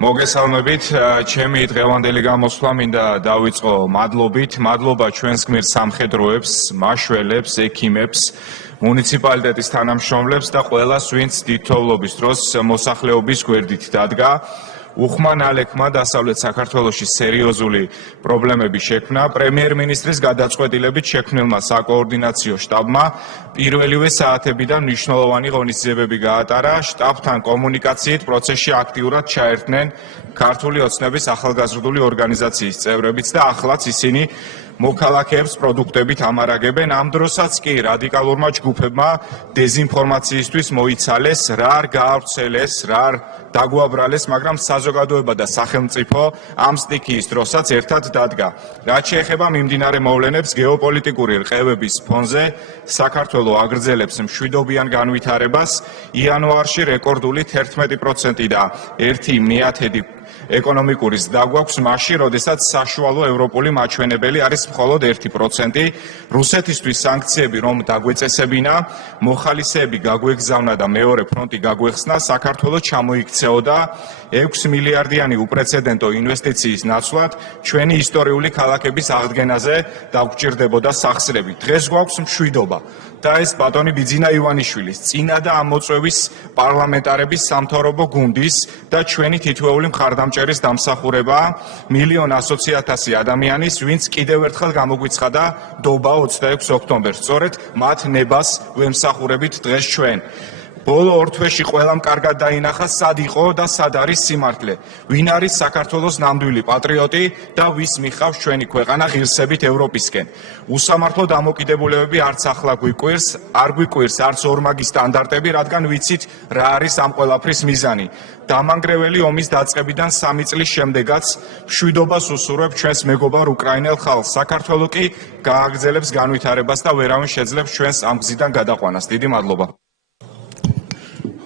მოგესალმებით, ჩემი დღევანდელი გამოსვლა მინდა დავიწყო მადლობა ჩვენს გმირ სამხედროებს, მაშველებს, ექიმებს, მუნიციპალიტეტის თანამშრომლებს და ყველას, ვინც დიდთოვლობის დროს მოსახლეობის გვერდით დადგა. უხმა ნალექმა დასავლეთ საქართველოში სერიოზული პრობლემები შექმნა. პრემიერ-მინისტრის გადაწყვეტილებით შექმნილმა საკოორდინაციო შტაბმა პირველივე საათებიდან მნიშვნელოვანი ღონისძიებები გაატარა. შტაბთან კომუნიკაციით პროცესში აქტიურად ჩაერთნენ ქართული ოცნების ახალგაზრდული ორგანიზაციის წევრებიც და ახლაც ისინი მოქალაქეებს პროდუქტებით ამარაგებენ. ამ დროსაც კი რადიკალურმა ჯგუფებმა დეზინფორმაციისთვის მოიცალეს, რა არ გაავრცელეს, რა არ დაგვაბრალეს, მაგრამ საზოგადოება და სახელმწიფო ამ სტიქიის დროსაც ერთად დადგა. რაც შეეხება მიმდინარე მოვლენებს გეოპოლიტიკური რყევების ფონზე, საქართველო აგრძელებს მშვიდობიან განვითარებას. იანვარში რეკორდული 11% და 1/10 ეკონომიკური ზრდა გვაქვს მაშინ, როდესაც საშუალო ევროპული მაჩვენებელი არის მხოლოდ 1%. რუსეთისთვის სანქციები რომ დაგვეწესებინა, მოხალისეები გაგვეგზავნა და მეორე ფრონტი გაგვეხსნა, საქართველო ჩამოიქცეოდა 6 მილიარდიანი უპრეცედენტო ინვესტიციის ნაცვლად ჩვენი ისტორიული ქალაქების აღდგენაზე და გვჭირდებოდა სახსრები. დღეს გვაქვს მშვიდობა და ეს ბატონი ბიძინა ივანიშვილის, წინა და ამ მოწვევის პარლამენტარების სამთავრობო გუნდის და ჩვენი თითოეული მხარდამჭერის დამსახურებაა 1,100,000 ადამიანის, ვინც კიდევ ერთხელ გამოგვიცხადა დობა 26 ოქტომბერს. სწორედ მათ ნებას ვემსახურებით დღეს ჩვენ. ბოლო 2 თვეში ყველამ კარგად დაინახა, სად იყო და სად არის სიმართლე, ვინ არის საქართველოს ნამდვილი პატრიოტი და ვის მიხავს ჩვენი ქვეყანა ღირსებით ევროპისკენ. უსამართლო დამოკიდებულებები არც ახლა გვიკვირს, არ გვიკვირს არც ორმაგი სტანდარტები, რადგან ვიცით რა არის ამ ყველაფრის მიზანი. დამანგრეველი ომის დაწყებიდან 3 წლის შემდეგაც მშვიდობას უსურვებ ჩვენს მეგობარ უკრაინელ ხალხს. საქართველო კი გააგრძელებს განვითარებას და ვერავინ შეძლებს ჩვენს ამ გზიდან გადაყვანას. დიდი მადლობა.